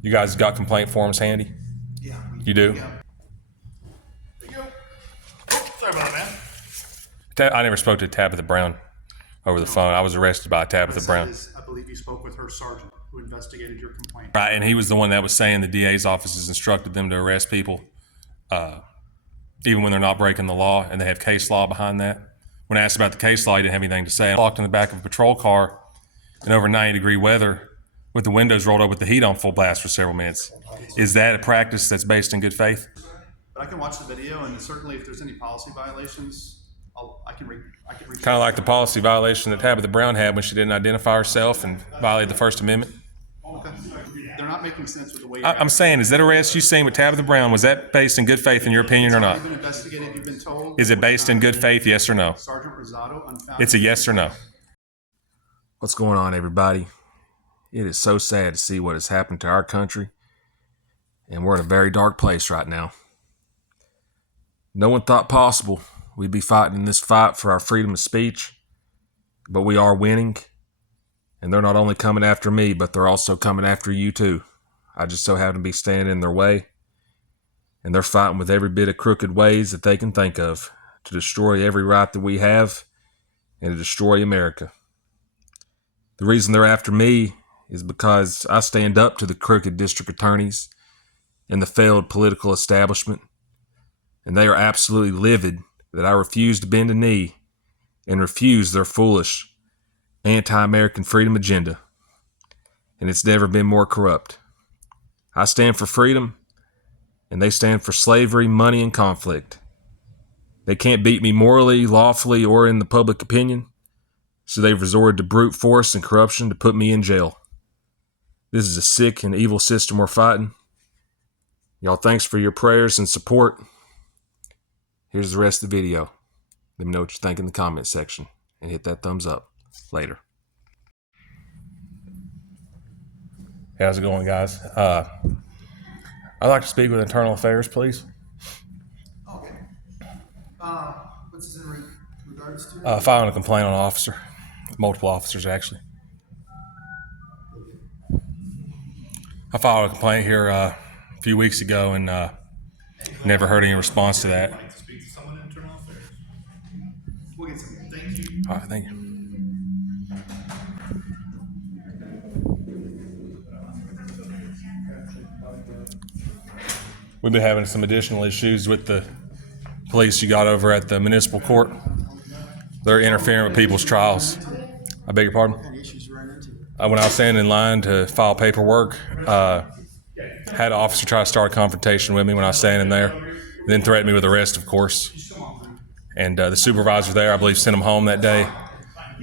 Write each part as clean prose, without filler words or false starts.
You guys got complaint forms handy? Yeah. You do? Yeah. There you go. Sorry about that, man. I never spoke to Tabitha Brown over the phone. I was arrested by Tabitha Brown. I believe you spoke with her sergeant who investigated your complaint. Right, and he was the one that was saying the DA's office has instructed them to arrest people, even when they're not breaking the law, and they have case law behind that. When I asked about the case law, he didn't have anything to say. I walked in the back of a patrol car in over 90-degree weather with the windows rolled up with the heat on full blast for several minutes. Is that a practice that's based in good faith? But I can watch the video, and certainly if there's any policy violations, I can reach. Kind of like the policy violation that Tabitha Brown had when she didn't identify herself and violated the First Amendment. Okay. They're not making sense with the way. I'm saying, is that arrest you seen with Tabitha Brown, was that based in good faith in your opinion or not? It's already been investigated, you've been told. Is it based in good faith, yes or no? Sergeant Rosado, unfounded. It's a yes or no. What's going on, everybody? It is so sad to see what has happened to our country, and we're in a very dark place right now. No one thought possible we'd be fighting this fight for our freedom of speech, but we are winning, and they're not only coming after me, but they're also coming after you too. I just so happen to be standing in their way, and they're fighting with every bit of crooked ways that they can think of to destroy every right that we have and to destroy America. The reason they're after me is because I stand up to the crooked district attorneys and the failed political establishment, and they are absolutely livid that I refuse to bend a knee and refuse their foolish anti-American freedom agenda, and it's never been more corrupt. I stand for freedom, and they stand for slavery, money, and conflict. They can't beat me morally, lawfully, or in the public opinion, so they've resorted to brute force and corruption to put me in jail. This is a sick and evil system we're fighting. Y'all, thanks for your prayers and support. Here's the rest of the video. Let me know what you think in the comment section, and hit that thumbs up. Later. Hey, how's it going, guys? I'd like to speak with Internal Affairs, please. Okay. What's this in regards to? Filing a complaint on an officer. Multiple officers, actually. I filed a complaint here a few weeks ago and never heard any response to that. I'd like to speak to someone in Internal Affairs. We'll get some. Thank you. All right, thank you. We've been having some additional issues with the police you got over at the Municipal Court. They're interfering with people's trials. I beg your pardon? What kind of issues you run into? When I was standing in line to file paperwork, had an officer try to start a confrontation with me when I was standing there, then threatened me with arrest, of course. And the supervisor there, I believe, sent him home that day.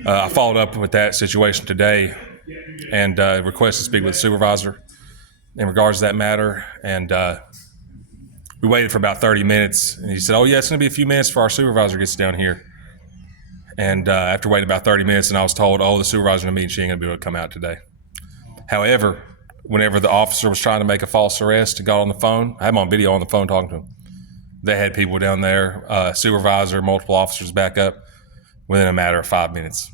I followed up with that situation today and requested to speak with the supervisor in regards to that matter. And we waited for about 30 minutes, and he said, "Oh, yeah, it's going to be a few minutes before our supervisor gets down here." And after waiting about 30 minutes, and I was told, "Oh, the supervisor's in a meeting, she ain't going to be able to come out today." However, whenever the officer was trying to make a false arrest and got on the phone, I had him on video on the phone talking to him. They had people down there, supervisor, multiple officers back up within a matter of 5 minutes.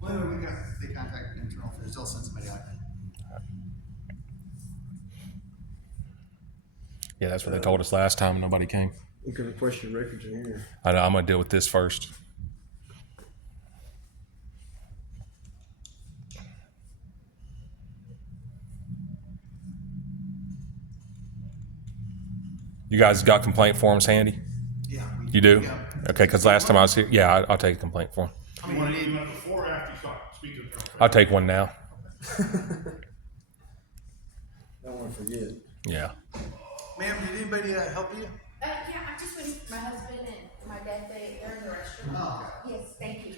Well, we got the contact internal affairs. They'll send somebody out. Yeah, that's what they told us last time, and nobody came. You can request your records in here. I know, I'm going to deal with this first. You guys got complaint forms handy? Yeah. You do? Yeah. Okay, because last time I was here, yeah, I'll take a complaint form. You want to need one before or after you speak to Internal Affairs? I'll take one now. Don't want to forget. Yeah. Ma'am, did anybody help you? Yeah, I'm just waiting for my husband and my dad. They're in the restroom. Oh. Yes, thank you.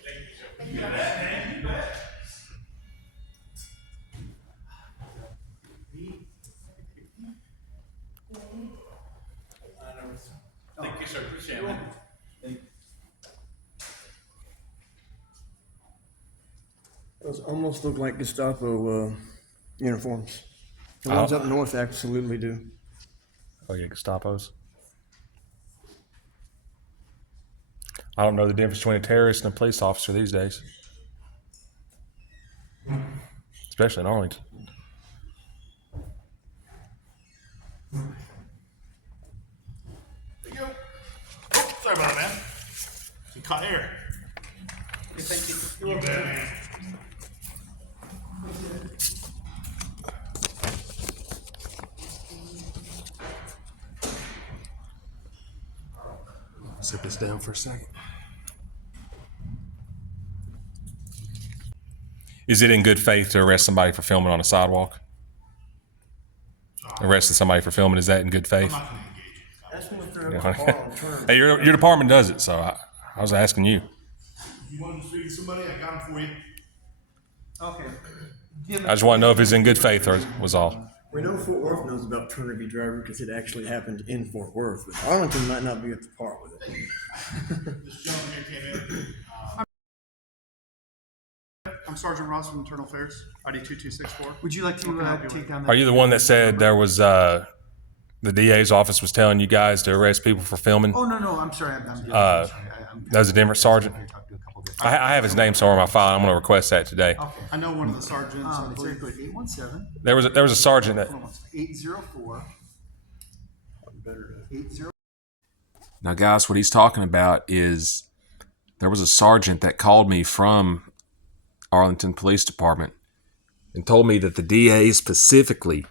Thank you. Thank you, sir. Appreciate it. Those almost look like Gestapo uniforms. The ones up north absolutely do. Oh, yeah, Gestapo's. I don't know the difference between a terrorist and a police officer these days. Especially in Arlington. There you go. Oh, sorry about that, man. You caught air. Thank you. You bet, man. Sit this down for a second. Is it in good faith to arrest somebody for filming on a sidewalk? Arresting somebody for filming, is that in good faith? I'm not going to engage you. That's what they're borrowing terms. Hey, your department does it, so I was asking you. You wanted to speak to somebody? I got him for you. Okay. I just want to know if it's in good faith or was all. We know Fort Worth knows about Turner v. Driver because it actually happened in Fort Worth. But Arlington might not be at the par with it. This gentleman here came in. I'm Sergeant Ross from Internal Affairs, ID 2264. Would you like to take down Are you the one that said there was the DA's office was telling you guys to arrest people for filming? Oh, no, I'm sorry. I'm sorry. That was a different sergeant? I talked to a couple different. I have his name somewhere in my file. I'm going to request that today. Okay. I know one of the sergeants. I It's very believe. good. 817. There was a sergeant that. 804. 80. Now, guys, what he's talking about is there was a sergeant that called me from Arlington Police Department and told me that the DA specifically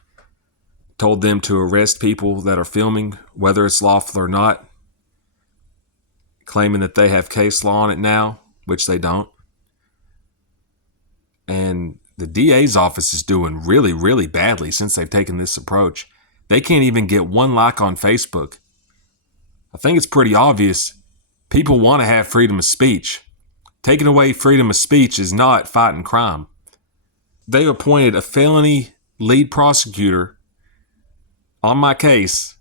told them to arrest people that are filming, whether it's lawful or not, claiming that they have case law on it now, which they don't. And the DA's office is doing really, really badly since they've taken this approach. They can't even get one like on Facebook. I think it's pretty obvious people want to have freedom of speech. Taking away freedom of speech is not fighting crime. They appointed a felony lead prosecutor on my case.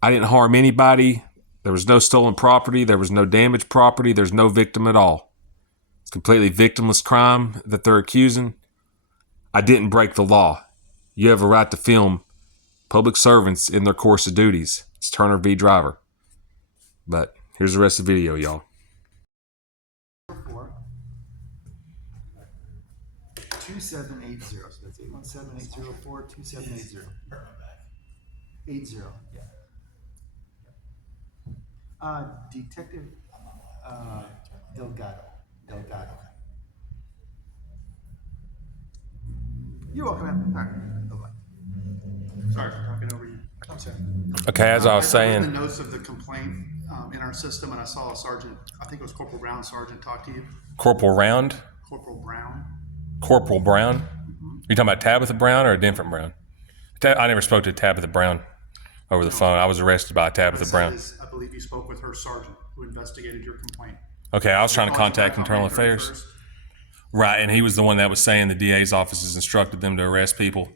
I didn't harm anybody. There was no stolen property. There was no damaged property. There's no victim at all. It's completely victimless crime that they're accusing. I didn't break the law. You have a right to film public servants in their course of duties. It's Turner v. Driver. But here's the rest of the video, y'all. 2780. So that's 817-804-2780. 80. Yeah. Detective Delgado. You're welcome, man. All right. Bye-bye. Sorry for talking over you. I'm sorry. Okay, as I was I read saying, the notes of the complaint in our system, and I saw a sergeant. I think it was Corporal Brown. Sergeant talk to you. Corporal Round, Corporal Brown. Corporal Brown. You talking about Tabitha Brown or a different Brown? I never spoke to Tabitha Brown over the phone. I was arrested by Tabitha Brown. I believe you spoke with her sergeant who investigated your complaint. Okay, I was trying to contact On Internal May Affairs. 31st. Right, and he was the one that was saying the DA's office has instructed them to arrest people,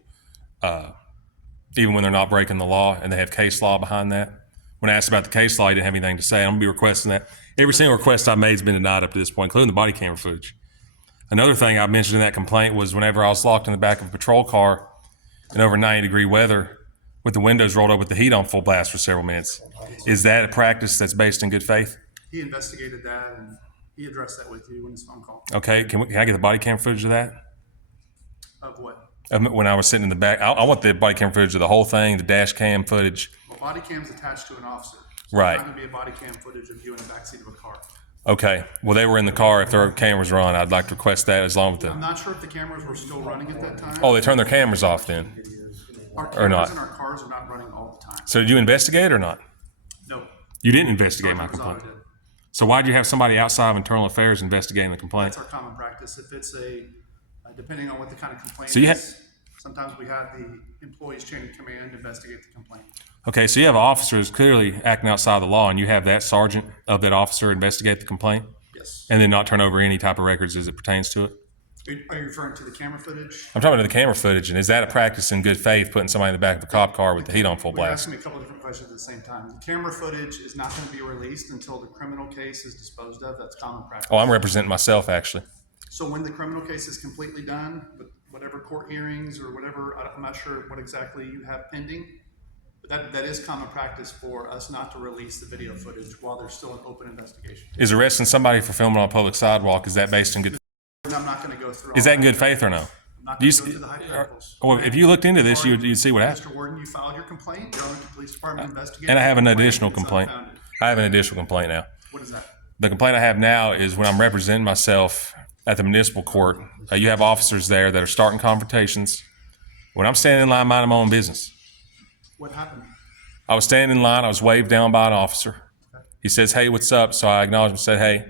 even when they're not breaking the law, and they have case law behind that. When I asked about the case law, he didn't have anything to say. I'm going to be requesting that. Every single request I've made has been denied up to this point, including the body camera footage. Another thing I mentioned in that complaint was whenever I was locked in the back of a patrol car in over 90-degree weather with the windows rolled up with the heat on full blast for several minutes. Is that a practice that's based in good faith? He investigated that, and he addressed that with you in his phone call. Okay, can I get the body camera footage of that? Of what? When I was sitting in the back, I want the body cam footage of the whole thing, the dash cam footage. Well, body cam's attached to an officer. So Right. There's not going to be a body cam footage of you in the backseat of a car. Okay, well, they were in the car. If their cameras were on, I'd like to request that as long as I'm the. not sure if the cameras were still running at that time. Oh, they turned their cameras off then. Our or cameras not. in our cars are not running all the time. So did you investigate or not? No. You didn't investigate my Sergeant complaint. Rosado did. So why'd you have somebody outside of Internal Affairs investigating the complaint? That's our common practice. If it's depending on what the kind of complaint So you is, sometimes we have the employee's chain of command investigate the complaint. Okay, so you have officers clearly acting outside the law, and you have that sergeant of that officer investigate the complaint, Yes. and then not turn over any type of records as it pertains to it. Are you referring to the camera footage? I'm talking about the camera footage, and is that a practice in good faith, putting somebody in the back of a cop car with the heat on full You're blast? asking me a couple of different questions at the same time. The camera footage is not going to be released until the criminal case is disposed of. That's common practice. Oh, I'm representing myself, actually. So when the criminal case is completely done, with whatever court hearings or whatever, I'm not sure what exactly you have pending, but that is common practice for us not to release the video footage while there's still an open investigation. Is arresting somebody for filming on a public sidewalk, is that based in good? And I'm not going to go through. Is all that in good faith or no? I'm not Do you, going to go through the hypotheticals. well, if you looked into this, you'd see what happened. Mr. Warden, you filed your complaint, the Arlington Police Department investigated. And I have an your complaint. additional It's complaint. unfounded. I have an additional complaint now. What is that? The complaint I have now is when I'm representing myself at the municipal court, you have officers there that are starting confrontations. When I'm standing in line minding my own business, What happened? I was standing in line, I was waved down by an officer. He says, "Hey, what's up?" So I acknowledged him and said, "Hey."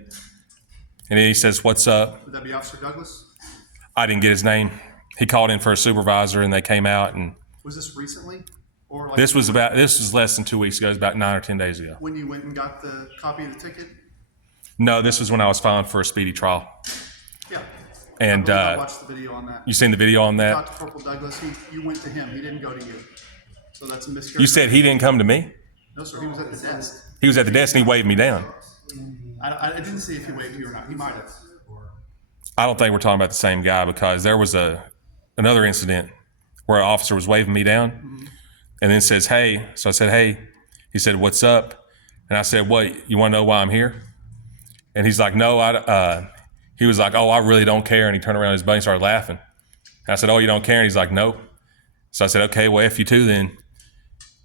And then he says, "What's up?" Would that be Officer Douglas? I didn't get his name. He called in for a supervisor and they came out, and Was this recently? Or like this was less than 2 weeks ago. It was about 9 or 10 days ago. when you went and got the copy of the ticket? No, this was when I was filing for a speedy trial. Yeah. And I watched the video on that. you seen the video on that? Talked to Corporal Douglas. You went to him. He didn't go to you. So that's a mischaracterization. You said he didn't come to me? No, sir. He was at the desk. He was at the desk and he waved me down. I didn't see if he waved you or not. He might have. I don't think we're talking about the same guy, because there was another incident where an officer was waving me down and then says, "Hey." So I said, "Hey." He said, "What's up?" And I said, "What, you want to know why I'm here?" And he's like, "No, he was like, 'Oh, I really don't care.'" And he turned around to his buddy and started laughing. And I said, "Oh, you don't care?" And he's like, "No." So I said, "Okay, well, F you too then."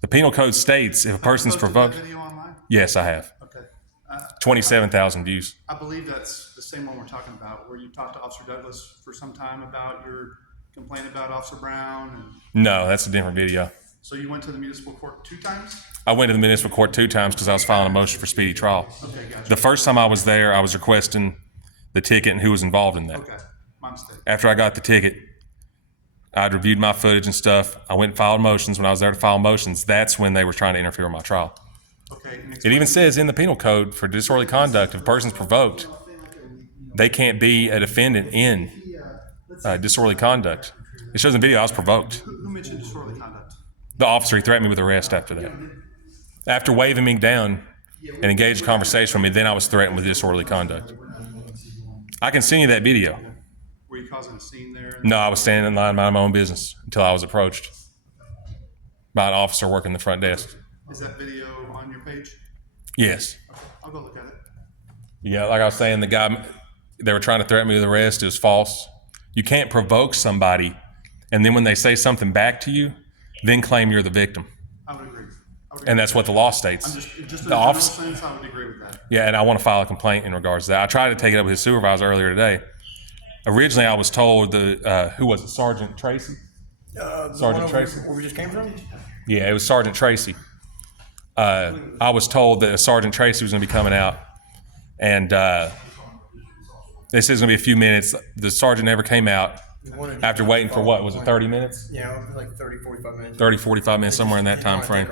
The penal code states if a person's Posted provoked. that video online? Yes, I have. Okay. 27,000 views. I believe that's the same one we're talking about, where you talked to Officer Douglas for some time about your complaint about Officer Brown. And No, that's a different video. so you went to the municipal court 2 times? I went to the municipal court 2 times because I was filing a motion for speedy trial. Okay, gotcha. The first time I was there, I was requesting the ticket and who was involved in that. Okay, my mistake. After I got the ticket, I'd reviewed my footage and stuff. I went and filed motions. When I was there to file motions, that's when they were trying to interfere with my trial. Okay. And It even says in the penal code for disorderly conduct, if a person's provoked, they can't be a defendant in disorderly conduct. It shows in the video I was provoked. who mentioned disorderly conduct? The officer, he threatened me with arrest after that. After waving me down and engaged a conversation with me, then I was threatened with disorderly conduct. I can send you that video. Were you causing a scene there? No, I was standing in line minding my own business until I was approached by an officer working the front desk. Is that video on your page? Yes. Okay, I'll go look at it. Yeah, like I was saying, the guy, they were trying to threaten me with arrest. It was false. You can't provoke somebody, and then when they say something back to you, then claim you're the victim. I would agree. And that's what the law states. Just in a The general officer, sense, I would agree with that. yeah, and I want to file a complaint in regards to that. I tried to take it up with his supervisor earlier today. Originally, I was told who was it, Sergeant Tracy? Sergeant Tracy? Where we just came from? Yeah, it was Sergeant Tracy. I was told that Sergeant Tracy was going to be coming out, and they said it was going to be a few minutes. The sergeant never came out after waiting for what, was it 30 minutes? Yeah, it was like 30, 45 minutes. 30, 45 minutes, somewhere in that time frame.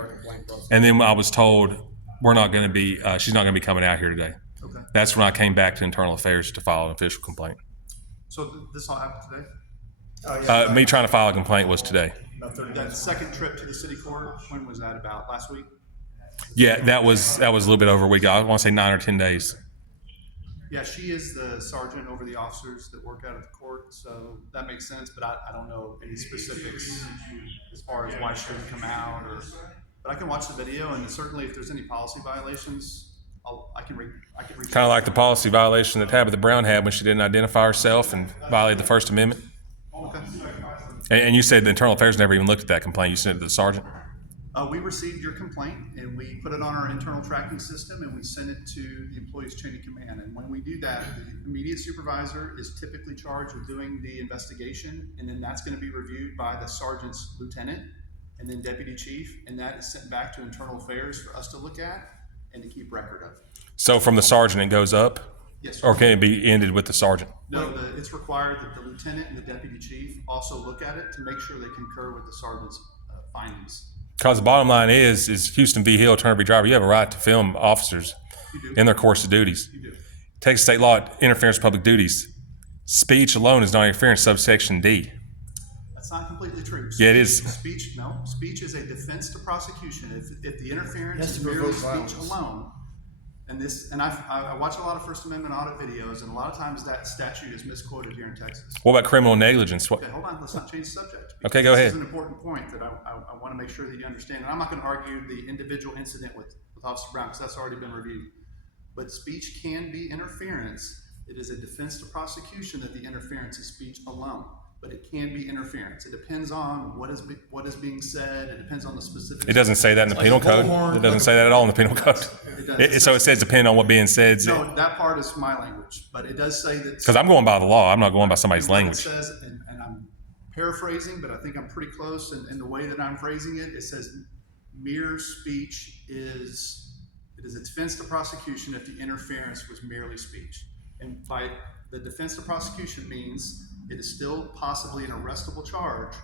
And then I was told, we're not going to be, she's not going to be coming out here today. Okay. That's when I came back to Internal Affairs to file an official complaint. So this all happened today? Oh, yeah. Me trying to file a complaint was today. About 30 That minutes. second trip to the city court, when was that about? Last week? Yeah, that was a little bit over a week. I want to say 9 or 10 days. Yeah, she is the sergeant over the officers that work out at the court, so that makes sense, but I don't know any specifics as far as why she didn't come out, but I can watch the video, and certainly if there's any policy violations, I can reach. Kind of like the policy violation that Tabitha Brown had when she didn't identify herself and violated the First Amendment. Okay. And you said the Internal Affairs never even looked at that complaint. You sent it to the sergeant? We received your complaint, and we put it on our internal tracking system, and we sent it to the employee's chain of command. And when we do that, the immediate supervisor is typically charged with doing the investigation, and then that's going to be reviewed by the sergeant's lieutenant and then deputy chief, and that is sent back to internal affairs for us to look at and to keep record of. So from the sergeant, it goes up? Yes, sir. Or can it be ended with the sergeant? No, it's required that the lieutenant and the deputy chief also look at it to make sure they concur with the sergeant's findings. Because the bottom line is Houston v. Hill, Turner v. Driver, you have a right to film officers in their course of duties. You do. Texas state law, interference with public duties. Speech alone is not interference, subsection D. That's not completely true. Yeah, it is. Speech is a defense to prosecution. If the interference Yes, is to merely provoke speech violence. alone, and I watch a lot of First Amendment audit videos, and a lot of times that statute is misquoted here in Texas. What about criminal negligence? Okay, hold on, let's not change the subject. Okay, go ahead. This is an important point that I want to make sure that you understand. And I'm not going to argue the individual incident with Officer Brown, because that's already been reviewed. But speech can be interference. It is a defense to prosecution that the interference is speech alone. but it can be interference. It depends on what is being said. It depends on the specifics. It doesn't say that in the penal code. It doesn't say that at all in the penal code. So it says depend on what being said. No, that part is my language, but it does say that. Because I'm going by the law. I'm not going by somebody's What language. It says, and I'm paraphrasing, but I think I'm pretty close in the way that I'm phrasing it. It says mere speech is a defense to prosecution if the interference was merely speech. And by the defense to prosecution means it is still possibly an arrestable charge,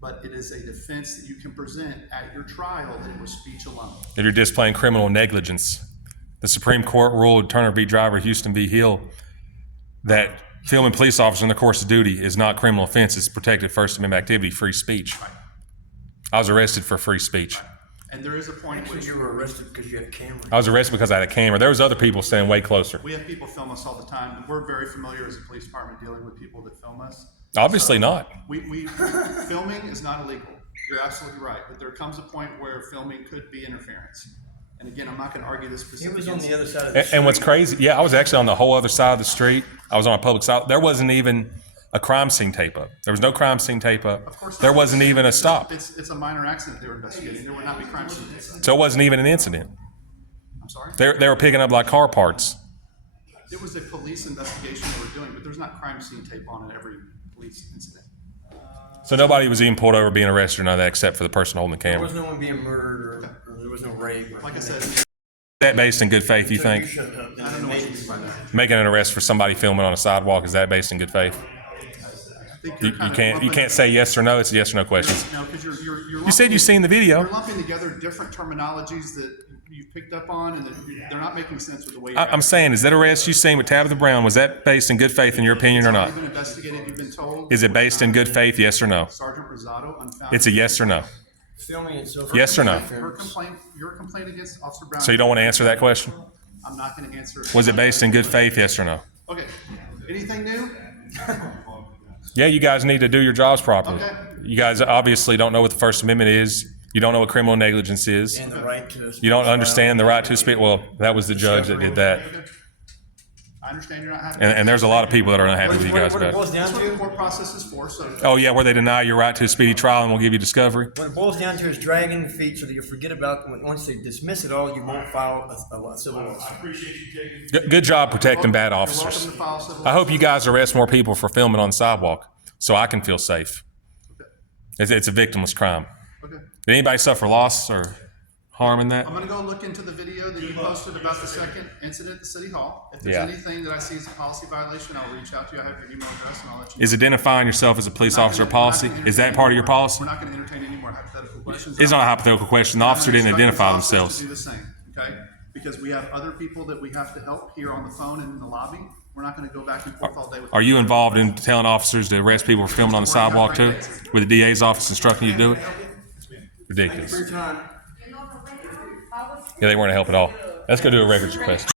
but it is a defense that you can present at your trial that it was speech alone. If you're displaying criminal negligence, the Supreme Court ruled Turner v. Driver, Houston v. Hill, that filming police officers in the course of duty is not criminal offense. It's protected First Amendment activity, free speech. Right. I was arrested for free speech. And there is a point at which You were arrested because you had a camera. I was arrested because I had a camera. There was other people standing way closer. we have people film us all the time, and we're very familiar as a police department dealing with people that film us. Obviously not. We filming is not illegal. You're absolutely right, but there comes a point where filming could be interference. And again, I'm not going to argue this He specific. was on the other side of the street. And what's crazy, yeah, I was actually on the whole other side of the street. I was on a public side. There wasn't even a crime scene tape up. There was no crime scene tape up. Of course, There wasn't even a stop. It's a minor accident they were investigating. There would not be crime scene data. So it wasn't even an incident. I'm sorry. They were picking up like car parts. It was a police investigation they were doing, but there's not crime scene tape on it every police incident. So nobody was even pulled over, being arrested or none of that, except for the person holding the There camera. was no one being murdered or there was no rape. Or Like I said, Is that based in good faith, you You think? shut up. I don't know what you mean by that. Making an arrest for somebody filming on a sidewalk, is that based in good faith? I think You, you're kind of you lumping- can't say yes or no. It's a yes or no question. No, because you're You said lumping- you've seen the video. You're lumping together different terminologies that you've picked up on, and that they're not making sense with the way you're I'm saying, is that arrest you seen with Tabitha Brown, was that based in good faith in your opinion or not? You've been investigated, you've been told. Is it based in good faith, yes or no? Sergeant Rosado unfounded. It's a yes or no. Filming itself. Yes or no? Your complaint against Officer Brown. So you don't want to answer that question? I'm not going to answer it. Was it based in good faith, yes or no? Okay. Anything new? Yeah, you guys need to do your jobs properly. Okay. You guys obviously don't know what the First Amendment is. You don't know what criminal negligence is. And the right to. You don't understand the right to speak. Well, that was the judge that did that. Okay. I understand you're not happy. And there's a lot of people that are not happy with you guys What it about boils it. down That's what the to, court process is for, so. Oh, yeah, where they deny your right to a speedy trial and will give you discovery. what it boils down to is dragging the feet so that you forget about, once they dismiss it all, you won't file a civil lawsuit. Good job protecting bad You're officers. welcome to file civil I hope you guys arrest more people for filming on the sidewalk so I can feel safe. It's a victimless crime. Okay. Did anybody suffer loss or harm in that? I'm gonna go look into the video that you posted about the second incident at City Hall. If there's Yeah. anything that I see as a policy violation, I'll reach out to you. I have your email address and I'll let you know. Is identifying yourself as a police officer a policy? Is that part of your policy? We're not gonna entertain any more hypothetical questions. It's not a hypothetical question. The officer didn't identify Officers themselves. to do the same, okay? Because we have other people that we have to help here on the phone and in the lobby. We're not gonna go back and forth all day with. Are you involved in telling officers to arrest people for filming on the sidewalk too? With the DA's office instructing you to do it? Ridiculous. Free time. Yeah, they weren't a help at all. Let's go do a records request.